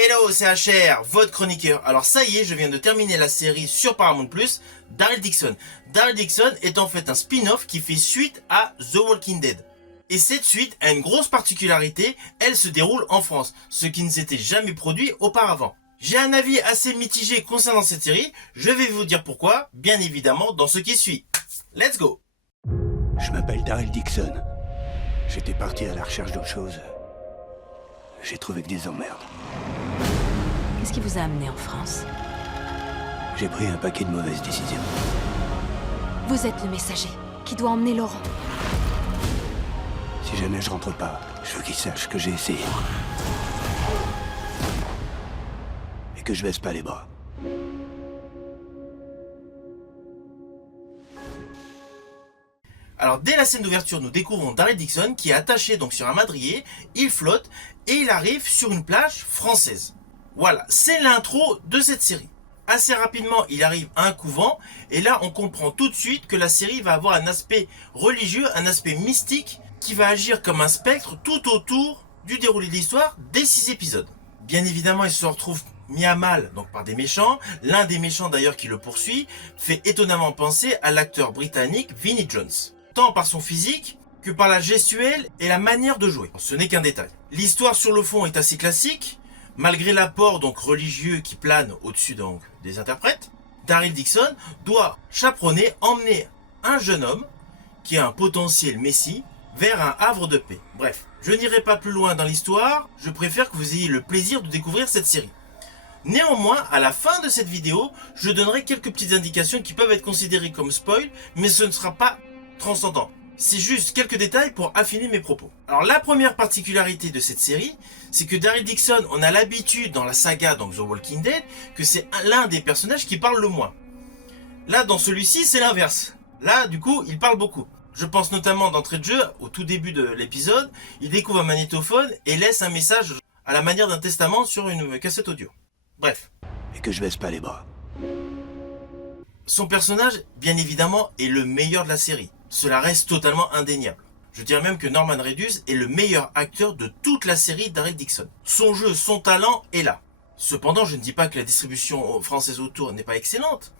Hello, c'est HR, votre chroniqueur. Alors ça y est, je viens de terminer la série sur Paramount+, Daryl Dixon. Daryl Dixon est en fait un spin-off qui fait suite à The Walking Dead. Et cette suite a une grosse particularité, elle se déroule en France, ce qui ne s'était jamais produit auparavant. J'ai un avis assez mitigé concernant cette série, je vais vous dire pourquoi, bien évidemment, dans ce qui suit. Let's go! Je m'appelle Daryl Dixon. J'étais parti à la recherche d'autre chose. J'ai trouvé que des emmerdes. Qu'est-ce qui vous a amené en France? J'ai pris un paquet de mauvaises décisions. Vous êtes le messager qui doit emmener Laurent. Si jamais je rentre pas, je veux qu'ils sachent que j'ai essayé. Et que je baisse pas les bras. Alors dès la scène d'ouverture, nous découvrons Daryl Dixon qui est attaché donc sur un madrier, il flotte et il arrive sur une plage française. Voilà, c'est l'intro de cette série. Assez rapidement, il arrive à un couvent et là on comprend tout de suite que la série va avoir un aspect religieux, un aspect mystique qui va agir comme un spectre tout autour du déroulé de l'histoire des 6 épisodes. Bien évidemment, il se retrouve mis à mal donc par des méchants. L'un des méchants d'ailleurs qui le poursuit fait étonnamment penser à l'acteur britannique Vinnie Jones. Tant par son physique que par la gestuelle et la manière de jouer. Ce n'est qu'un détail. L'histoire sur le fond est assez classique, malgré l'apport donc religieux qui plane au-dessus donc des interprètes. Daryl Dixon doit chaperonner, emmener un jeune homme qui a un potentiel messie vers un havre de paix. Bref, je n'irai pas plus loin dans l'histoire, je préfère que vous ayez le plaisir de découvrir cette série. Néanmoins, à la fin de cette vidéo, je donnerai quelques petites indications qui peuvent être considérées comme spoil, mais ce ne sera pas transcendant. C'est juste quelques détails pour affiner mes propos. Alors la première particularité de cette série, c'est que Daryl Dixon, on a l'habitude dans la saga donc The Walking Dead, que c'est l'un des personnages qui parle le moins. Là dans celui-ci c'est l'inverse. Là du coup il parle beaucoup. Je pense notamment d'entrée de jeu, au tout début de l'épisode, il découvre un magnétophone et laisse un message à la manière d'un testament sur une cassette audio. Bref. Et que je baisse pas les bras. Son personnage, bien évidemment, est le meilleur de la série. Cela reste totalement indéniable. Je dirais même que Norman Reedus est le meilleur acteur de toute la série Daryl Dixon. Son jeu, son talent est là. Cependant, je ne dis pas que la distribution française autour n'est pas excellente,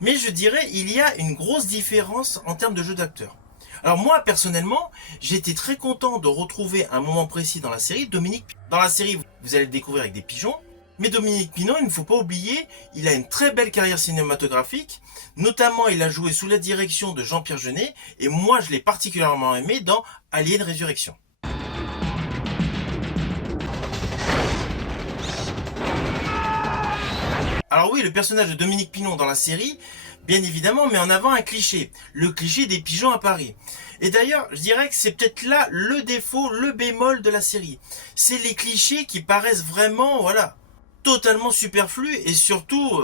mais je dirais il y a une grosse différence en termes de jeu d'acteur. Alors moi, personnellement, j'ai été très content de retrouver un moment précis dans la série, Dominique. Dans la série, vous allez le découvrir avec des pigeons. Mais Dominique Pinon, il ne faut pas oublier, il a une très belle carrière cinématographique. Notamment, il a joué sous la direction de Jean-Pierre Jeunet. Et moi, je l'ai particulièrement aimé dans Alien Résurrection. Alors oui, le personnage de Dominique Pinon dans la série, bien évidemment, met en avant un cliché. Le cliché des pigeons à Paris. Et d'ailleurs, je dirais que c'est peut-être là le défaut, le bémol de la série. C'est les clichés qui paraissent vraiment, voilà, totalement superflu et surtout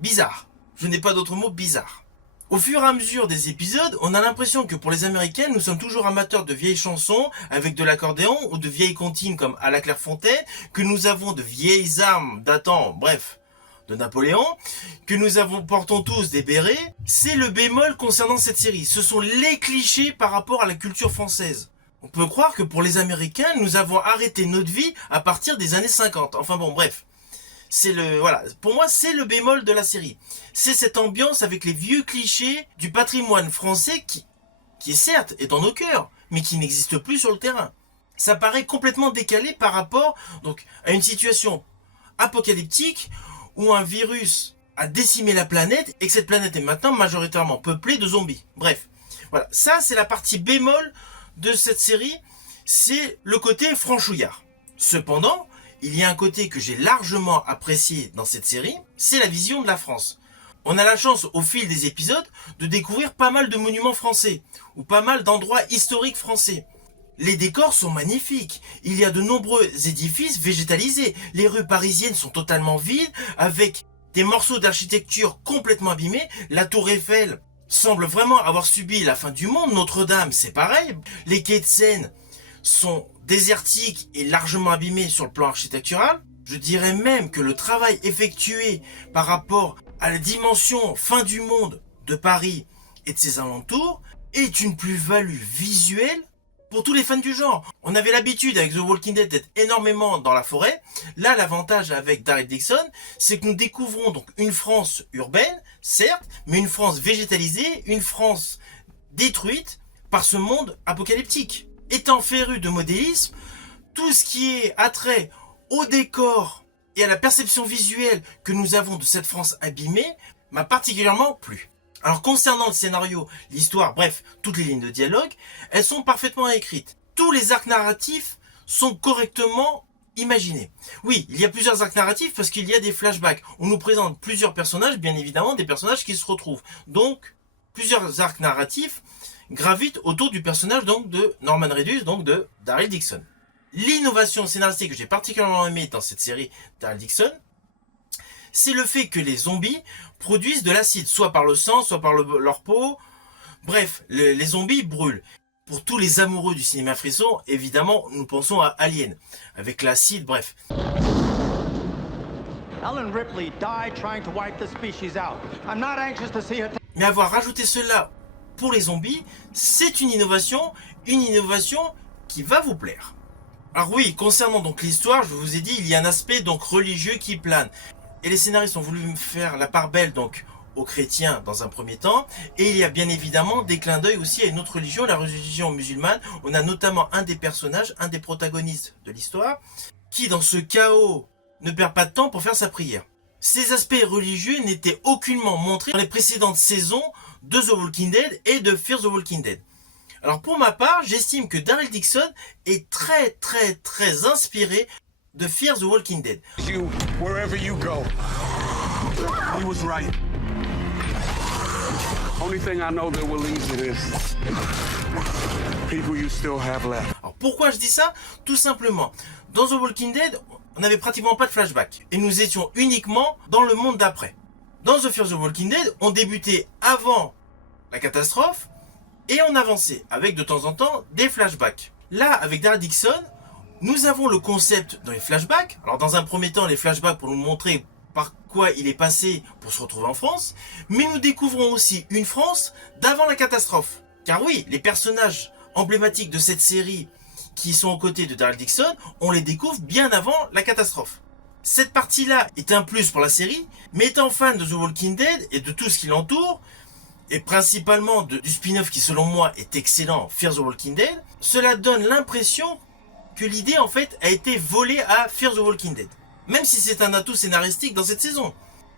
bizarre. Je n'ai pas d'autre mot, bizarre. Au fur et à mesure des épisodes, on a l'impression que pour les Américains, nous sommes toujours amateurs de vieilles chansons avec de l'accordéon ou de vieilles comptines comme à la Clairefontaine, que nous avons de vieilles armes datant, bref, de Napoléon, que portons tous des bérets. C'est le bémol concernant cette série. Ce sont les clichés par rapport à la culture française. On peut croire que pour les Américains, nous avons arrêté notre vie à partir des années 50. Enfin bon, bref. Voilà, pour moi c'est le bémol de la série. C'est cette ambiance avec les vieux clichés du patrimoine français qui certes est dans nos cœurs, mais qui n'existe plus sur le terrain. Ça paraît complètement décalé par rapport donc à une situation apocalyptique où un virus a décimé la planète et que cette planète est maintenant majoritairement peuplée de zombies. Bref, voilà, ça c'est la partie bémol de cette série, c'est le côté franchouillard. Cependant, il y a un côté que j'ai largement apprécié dans cette série, c'est la vision de la France. On a la chance au fil des épisodes de découvrir pas mal de monuments français, ou pas mal d'endroits historiques français. Les décors sont magnifiques, il y a de nombreux édifices végétalisés, les rues parisiennes sont totalement vides, avec des morceaux d'architecture complètement abîmés, la tour Eiffel semble vraiment avoir subi la fin du monde, Notre-Dame c'est pareil, les quais de Seine sont désertiques et largement abîmés sur le plan architectural. Je dirais même que le travail effectué par rapport à la dimension fin du monde de Paris et de ses alentours est une plus-value visuelle pour tous les fans du genre. On avait l'habitude avec The Walking Dead d'être énormément dans la forêt. Là, l'avantage avec Daryl Dixon, c'est que nous découvrons donc une France urbaine, certes, mais une France végétalisée, une France détruite par ce monde apocalyptique. Étant féru de modélisme, tout ce qui est attrait au décor et à la perception visuelle que nous avons de cette France abîmée m'a particulièrement plu. Alors concernant le scénario, l'histoire, bref, toutes les lignes de dialogue, elles sont parfaitement écrites. Tous les arcs narratifs sont correctement imaginés. Oui, il y a plusieurs arcs narratifs parce qu'il y a des flashbacks. On nous présente plusieurs personnages, bien évidemment, des personnages qui se retrouvent. Donc, plusieurs arcs narratifs gravitent autour du personnage donc de Norman Reedus, donc de Daryl Dixon. L'innovation scénaristique que j'ai particulièrement aimée dans cette série Daryl Dixon, c'est le fait que les zombies produisent de l'acide, soit par le sang, soit par leur peau. Bref, les zombies brûlent. Pour tous les amoureux du cinéma frisson, évidemment, nous pensons à Alien, avec l'acide, bref. Ellen Ripley died trying to wipe the species out. I'm not anxious to see her. Mais avoir rajouté cela pour les zombies, c'est une innovation qui va vous plaire. Alors oui, concernant donc l'histoire, je vous ai dit, il y a un aspect donc religieux qui plane. Et les scénaristes ont voulu faire la part belle donc aux chrétiens dans un premier temps. Et il y a bien évidemment des clins d'œil aussi à une autre religion, la religion musulmane. On a notamment un des personnages, un des protagonistes de l'histoire, qui dans ce chaos ne perd pas de temps pour faire sa prière. Ces aspects religieux n'étaient aucunement montrés dans les précédentes saisons de The Walking Dead et de Fear the Walking Dead. Alors pour ma part, j'estime que Daryl Dixon est très inspiré de Fear the Walking Dead. You, wherever you go. He was right. Only thing I know that will lead to this. People you still have left. Alors pourquoi je dis ça? Tout simplement, dans The Walking Dead, on n'avait pratiquement pas de flashback. Et nous étions uniquement dans le monde d'après. Dans The Fear the Walking Dead, on débutait avant la catastrophe et on avançait avec de temps en temps des flashbacks. Là, avec Daryl Dixon, nous avons le concept dans les flashbacks. Alors dans un premier temps, les flashbacks pour nous montrer par quoi il est passé pour se retrouver en France. Mais nous découvrons aussi une France d'avant la catastrophe. Car oui, les personnages emblématiques de cette série qui sont aux côtés de Daryl Dixon, on les découvre bien avant la catastrophe. Cette partie-là est un plus pour la série, mais étant fan de The Walking Dead et de tout ce qui l'entoure, et principalement du spin-off qui selon moi est excellent, Fear the Walking Dead, cela donne l'impression que l'idée en fait a été volée à Fear the Walking Dead. Même si c'est un atout scénaristique dans cette saison.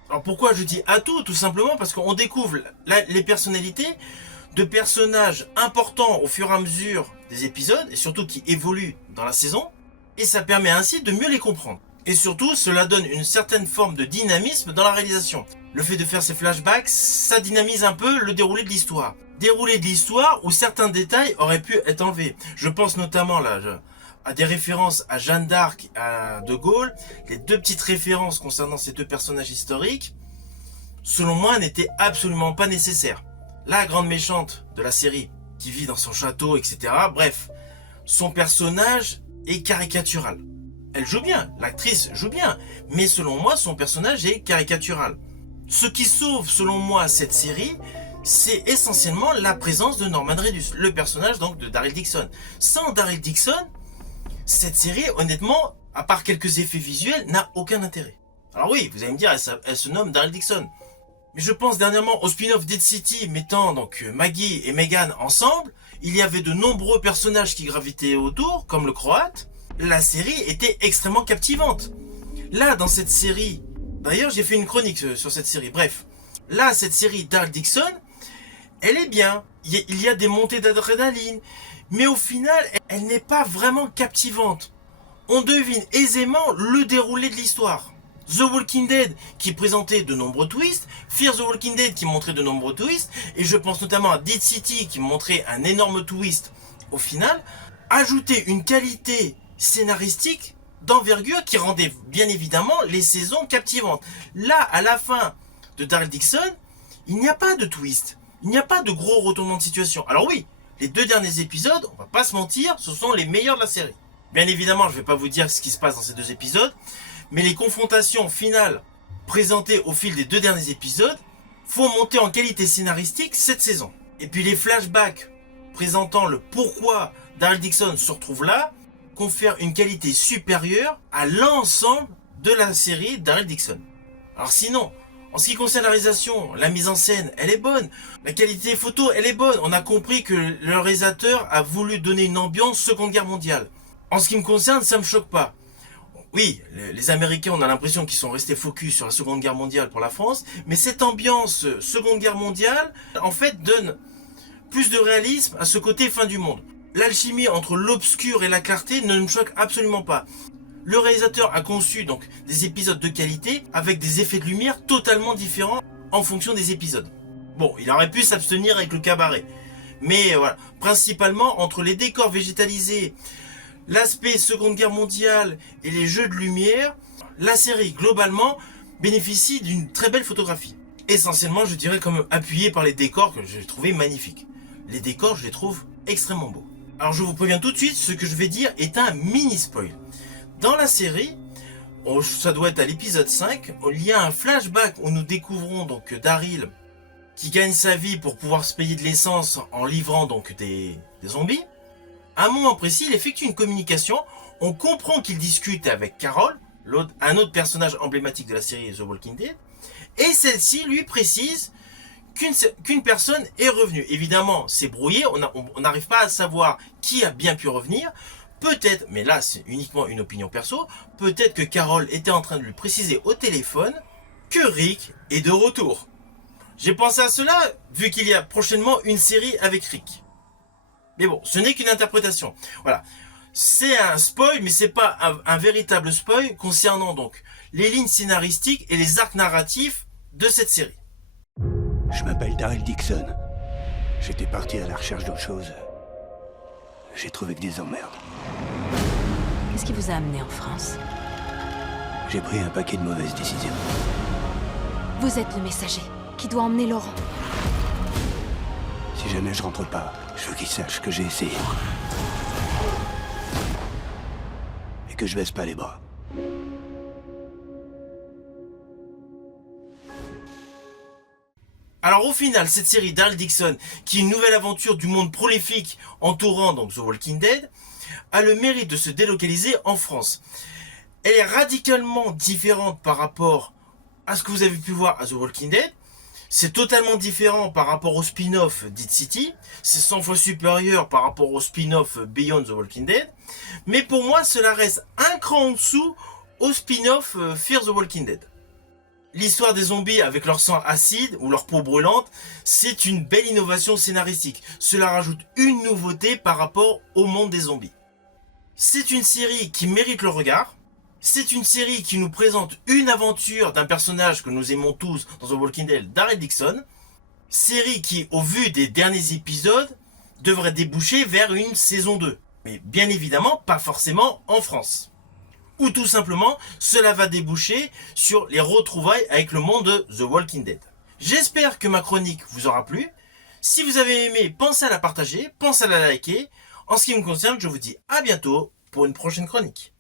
Alors pourquoi je dis atout? Tout simplement parce qu'on découvre les personnalités de personnages importants au fur et à mesure des épisodes, et surtout qui évoluent dans la saison, et ça permet ainsi de mieux les comprendre. Et surtout, cela donne une certaine forme de dynamisme dans la réalisation. Le fait de faire ces flashbacks, ça dynamise un peu le déroulé de l'histoire. Déroulé de l'histoire où certains détails auraient pu être enlevés. Je pense notamment là à des références à Jeanne d'Arc, à De Gaulle. Les deux petites références concernant ces deux personnages historiques, selon moi, n'étaient absolument pas nécessaires. La grande méchante de la série, qui vit dans son château, etc. Bref, son personnage est caricatural. Elle joue bien, l'actrice joue bien, mais selon moi, son personnage est caricatural. Ce qui sauve, selon moi, cette série, c'est essentiellement la présence de Norman Reedus, le personnage donc de Daryl Dixon. Sans Daryl Dixon, cette série, honnêtement, à part quelques effets visuels, n'a aucun intérêt. Alors oui, vous allez me dire, elle se nomme Daryl Dixon. Mais je pense dernièrement au spin-off Dead City mettant donc Maggie et Megan ensemble. Il y avait de nombreux personnages qui gravitaient autour, comme le Croate. La série était extrêmement captivante. Là, dans cette série, d'ailleurs j'ai fait une chronique sur cette série, bref. Là, cette série Daryl Dixon, elle est bien. Il y a des montées d'adrénaline. Mais au final, elle n'est pas vraiment captivante. On devine aisément le déroulé de l'histoire. The Walking Dead qui présentait de nombreux twists, Fear the Walking Dead qui montrait de nombreux twists, et je pense notamment à Dead City qui montrait un énorme twist au final, ajoutait une qualité scénaristique d'envergure qui rendait bien évidemment les saisons captivantes. Là, à la fin de Daryl Dixon, il n'y a pas de twist, il n'y a pas de gros retournement de situation. Alors oui, les deux derniers épisodes, on va pas se mentir, ce sont les meilleurs de la série. Bien évidemment, je vais pas vous dire ce qui se passe dans ces deux épisodes, mais les confrontations finales présentées au fil des deux derniers épisodes font monter en qualité scénaristique cette saison. Et puis les flashbacks présentant le pourquoi Daryl Dixon se retrouve là, confère une qualité supérieure à l'ensemble de la série Daryl Dixon. Alors sinon, en ce qui concerne la réalisation, la mise en scène, elle est bonne. La qualité photo, elle est bonne. On a compris que le réalisateur a voulu donner une ambiance Seconde Guerre mondiale. En ce qui me concerne, ça me choque pas. Oui, les Américains, on a l'impression qu'ils sont restés focus sur la Seconde Guerre mondiale pour la France, mais cette ambiance Seconde Guerre mondiale, en fait, donne plus de réalisme à ce côté fin du monde. L'alchimie entre l'obscur et la clarté ne me choque absolument pas. Le réalisateur a conçu donc des épisodes de qualité avec des effets de lumière totalement différents en fonction des épisodes. Bon, il aurait pu s'abstenir avec le cabaret, mais voilà, principalement entre les décors végétalisés, l'aspect Seconde Guerre mondiale et les jeux de lumière, la série globalement bénéficie d'une très belle photographie. Essentiellement, je dirais comme appuyé par les décors que j'ai trouvé magnifiques. Les décors, je les trouve extrêmement beaux. Alors je vous préviens tout de suite, ce que je vais dire est un mini spoil. Dans la série, ça doit être à l'épisode 5, il y a un flashback où nous découvrons donc Daryl qui gagne sa vie pour pouvoir se payer de l'essence en livrant donc des zombies. À un moment précis, il effectue une communication. On comprend qu'il discute avec Carol, un autre personnage emblématique de la série The Walking Dead, et celle-ci lui précise qu'une personne est revenue. Évidemment, c'est brouillé, on n'arrive pas à savoir qui a bien pu revenir. Peut-être, mais là c'est uniquement une opinion perso, peut-être que Carol était en train de lui préciser au téléphone que Rick est de retour. J'ai pensé à cela vu qu'il y a prochainement une série avec Rick. Mais bon, ce n'est qu'une interprétation. Voilà. C'est un spoil, mais c'est pas un véritable spoil concernant donc les lignes scénaristiques et les arcs narratifs de cette série. Je m'appelle Daryl Dixon. J'étais parti à la recherche d'autre chose. J'ai trouvé que des emmerdes. Qu'est-ce qui vous a amené en France? J'ai pris un paquet de mauvaises décisions. Vous êtes le messager qui doit emmener Laurent. Si jamais je rentre pas, je veux qu'ils sachent que j'ai essayé. Et que je baisse pas les bras. Alors au final, cette série Daryl Dixon, qui est une nouvelle aventure du monde prolifique entourant donc The Walking Dead, a le mérite de se délocaliser en France. Elle est radicalement différente par rapport à ce que vous avez pu voir à The Walking Dead. C'est totalement différent par rapport au spin-off Dead City. C'est 100 fois supérieur par rapport au spin-off Beyond The Walking Dead. Mais pour moi, cela reste un cran en dessous au spin-off Fear the Walking Dead. L'histoire des zombies avec leur sang acide ou leur peau brûlante, c'est une belle innovation scénaristique. Cela rajoute une nouveauté par rapport au monde des zombies. C'est une série qui mérite le regard. C'est une série qui nous présente une aventure d'un personnage que nous aimons tous dans The Walking Dead, Daryl Dixon. Série qui, au vu des derniers épisodes, devrait déboucher vers une saison 2. Mais bien évidemment, pas forcément en France. Ou tout simplement, cela va déboucher sur les retrouvailles avec le monde de The Walking Dead. J'espère que ma chronique vous aura plu. Si vous avez aimé, pensez à la partager, pensez à la liker. En ce qui me concerne, je vous dis à bientôt pour une prochaine chronique.